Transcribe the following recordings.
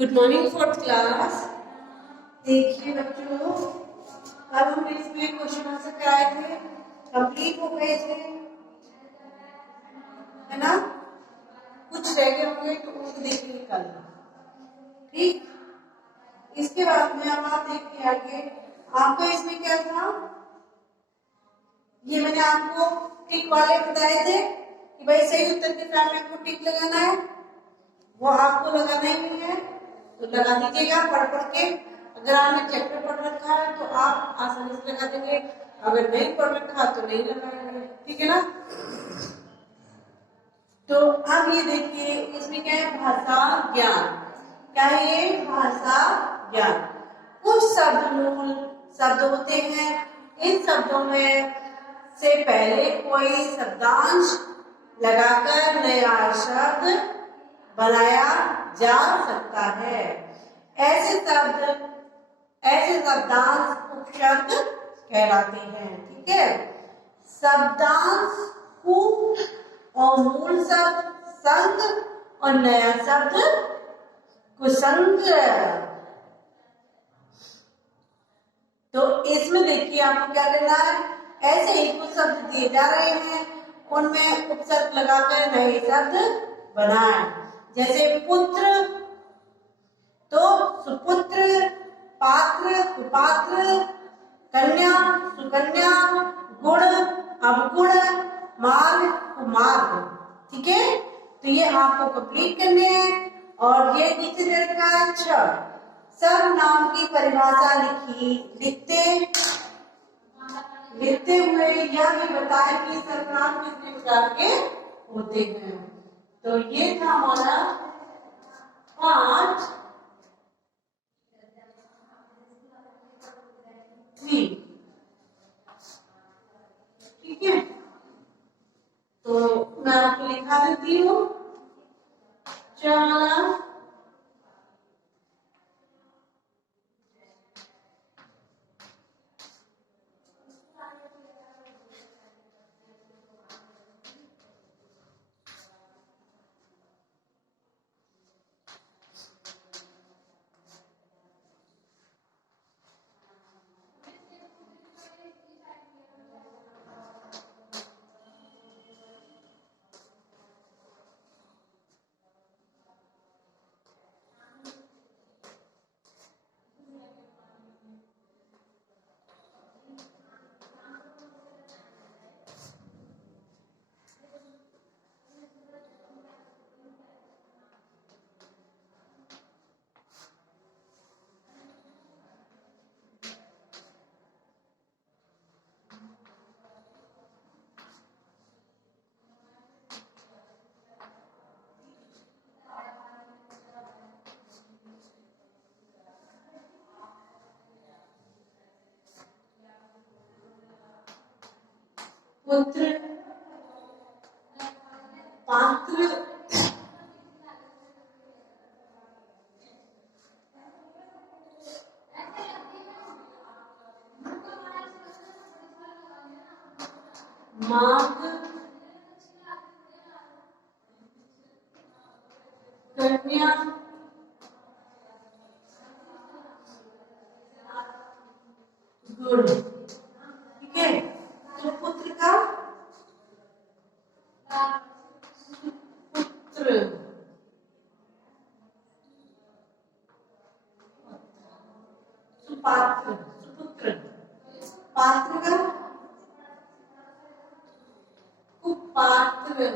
Good morning fourth class. देखिए बच्चों, अब हमने इसमें क्वेश्चन आंसर कराए थे, कंप्लीट हो गए थे, है ना। कुछ रह गए होंगे तो उनको देखेंगे कल। ठीक, इसके बाद में अब आप देखिए आगे आपका इसमें क्या था। ये मैंने आपको टिक वाले बताए थे कि भाई सही उत्तर के साथ में आपको टिक लगाना है, वो आपको लगाना ही नहीं है तो लगा दीजिएगा पढ़ पढ़ के। अगर आपने चैप्टर पढ़ रखा है तो आप आसानी से लगा देंगे, अगर नहीं पढ़ रखा तो नहीं लगाएंगे, ठीक है ना। तो अब ये देखिए इसमें क्या है, भाषा ज्ञान। क्या है ये, भाषा ज्ञान। कुछ शब्द मूल शब्द होते हैं, इन शब्दों में से पहले कोई शब्दांश लगाकर नया शब्द बनाया जा सकता है। ऐसे शब्दांश उपशब्द कहलाते हैं, ठीक है। शब्दांश कु और मूल शब्द संग और नया शब्द कुसंग। तो इसमें देखिए आपको क्या करना है, ऐसे ही कुछ शब्द दिए जा रहे हैं, उनमें उपसर्ग लगाकर नए शब्द बनाएं। जैसे पुत्र तो सुपुत्र, पात्र कुपात्र, कन्या सुकन्या, गुण अवगुण, मार्ग कुमार्ग, ठीक है। तो ये आपको कंप्लीट करने हैं। और ये नीचे दे रखा है सर्वनाम की परिभाषा लिखते हुए यह भी बताए कि सर्वनाम कितने प्रकार के होते हैं। तो ये था हमारा 5 ठीक है। तो मैं आपको लिखा देती हूँ, चाला पुत्र पात्र मार्ग कन्या गुण, ठीक है। तो पुत्र का पुत्र, सुपात्र सुपुत्र, पात्र का कुपात्र,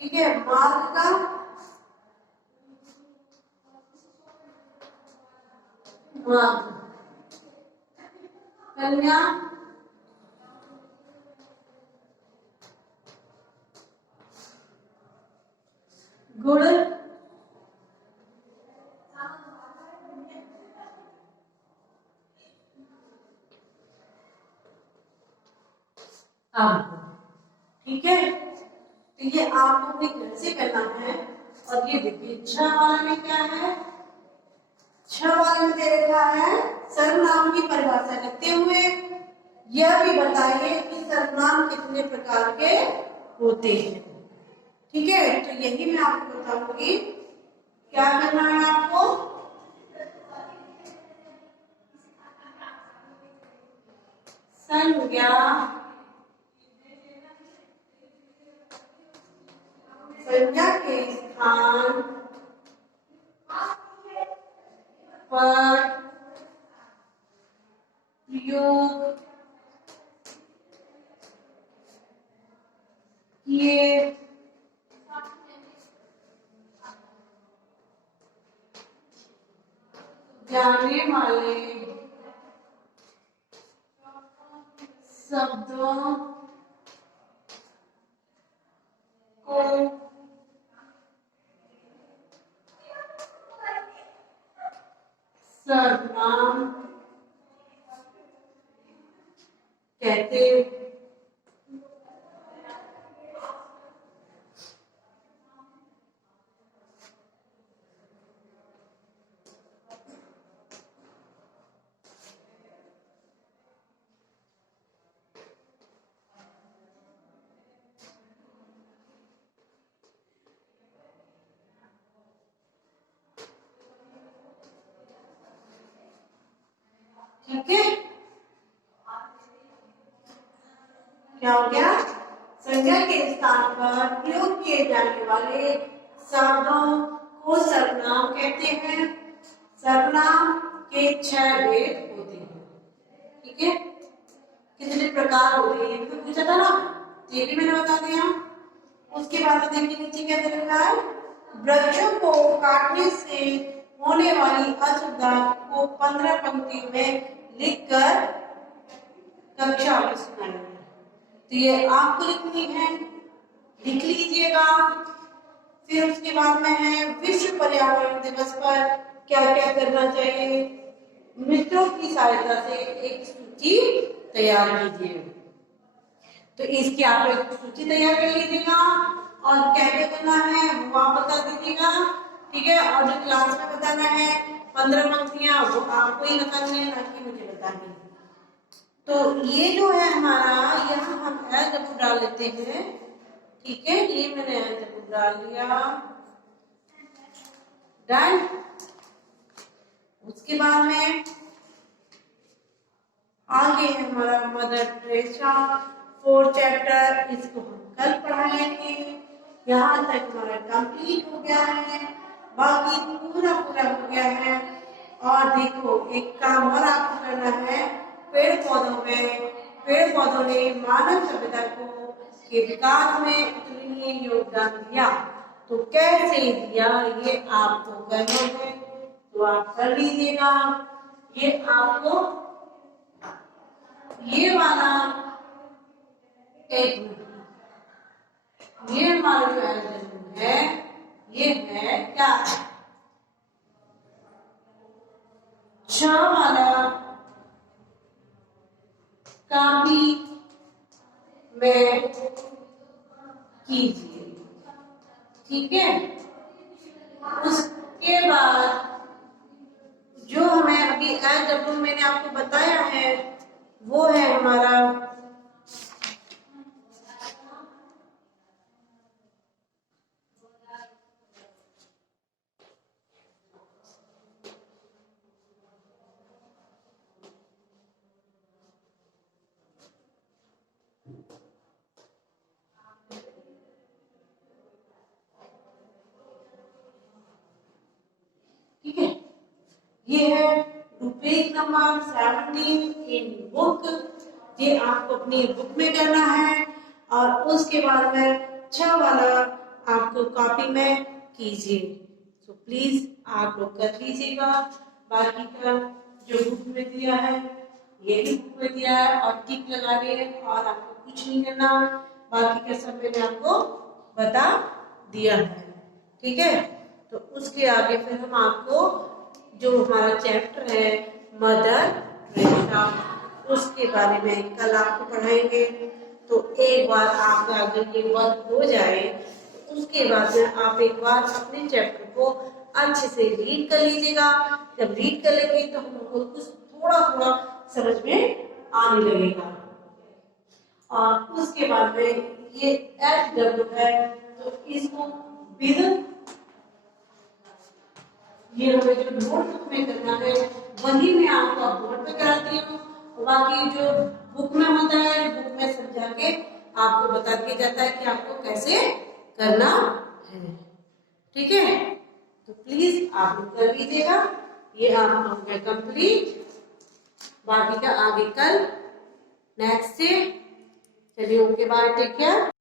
ठीक है। मार्ग का मार्ग, कन्या गुण अब, ठीक है। तो ये आपको अपने घर से करना है। और ये देखिए 6 वाले में क्या है, 6 वाले में दे रखा है सर्वनाम की परिभाषा लिखते हुए यह भी बताइए कि सर्वनाम कितने प्रकार के होते हैं, ठीक है। तो यही मैं आपको बताऊंगी, क्या करना है संज्ञा के स्थान पर प्रयोग किए जाने वाले शब्दों को सर्वनाम कहते ठीक है। क्या हो गया? संज्ञा के स्थान पर प्रयोग किए जाने वाले शब्दों को सर्वनाम कहते हैं। सर्वनाम के 6 भेद होते हैं। ठीक है, कितने प्रकार होते हैं ये भी पूछा था ना, ये भी मैंने बता दिया। उसके बाद देखिए नीचे क्या दे रखा है, वृक्षों को काटने से होने वाली असुविधा को 15 पंक्तियों में लिखकर कक्षा में सुनाइए। तो ये आपको लिखनी है, लिख लीजिएगा। फिर उसके बाद में है विश्व पर्यावरण दिवस पर क्या क्या करना चाहिए। मित्रों की सहायता से एक सूची तैयार कीजिए। तो इसकी आप एक सूची तैयार कर लीजिएगा और क्या क्या करना है वो आप बता दीजिएगा। ठीक है, और जो क्लास में बताना है 15 पंक्तियां वो आपको ही बतानी है, ना कि मुझे बतानी है। तो ये जो है हमारा, यहाँ हम एल डब्ल्यू डाल लेते हैं। ठीक है, ये मैंने एल डब्ल्यू डाल दिया, डन। उसके बाद में आगे है हमारा मदर टेरेसा 4 चैप्टर, इसको हम कल पढ़ाएंगे। यहाँ तक हमारा कंप्लीट हो गया है, बाकी पूरा पूरा हो गया है। और देखो एक काम और आपको करना है, पेड़ पौधों ने मानव सभ्यता को के विकास में अतुलनीय योगदान दिया। तो कैसे दिया ये आपको करना है, तो आप कर लीजिएगा। ये आपको ये वाला एक ये हमारा जो एल्गोरिथम है ये है क्या, 6 वाला कॉपी में कीजिए। ठीक है, उसके बाद जो हमें अभी एल मैंने आपको बताया है वो है हमारा ये है पेज नंबर 17 इन बुक। ये आपको अपनी बुक में करना है और उसके बाद में 6 वाला आपको कॉपी में कीजिए। तो प्लीज आप लोग कर लीजिएगा। बाकी का जो बुक में दिया है ये भी बुक में दिया है और टिक लगा दिए और आपको कुछ नहीं करना। बाकी का सब मैंने आपको बता दिया है। ठीक है, तो उसके आगे फिर हम आपको जो हमारा चैप्टर है मदर टेरेसा उसके बारे में कल आपको पढ़ाएंगे। तो एक बार आप अगर ये वर्क हो जाए तो उसके बाद में आप एक बार अपने चैप्टर को अच्छे से रीड कर लीजिएगा। जब रीड कर लेंगे तो हमको कुछ थोड़ा थोड़ा समझ में आने लगेगा। और उसके बाद में ये SW है तो इसको विद ये हमें जो नोटबुक में करना है वही मैं आपको बोर्ड पे कराती हूँ। बाकी जो बुक में होता है समझा के आपको बता दिया जाता है कि आपको कैसे करना है। ठीक है, तो प्लीज आप लोग कर लीजिएगा। ये आप हो गया कंप्लीट। बाकी का आगे कल नेक्स्ट से। चलिए, ओके, बाय, टेक केयर।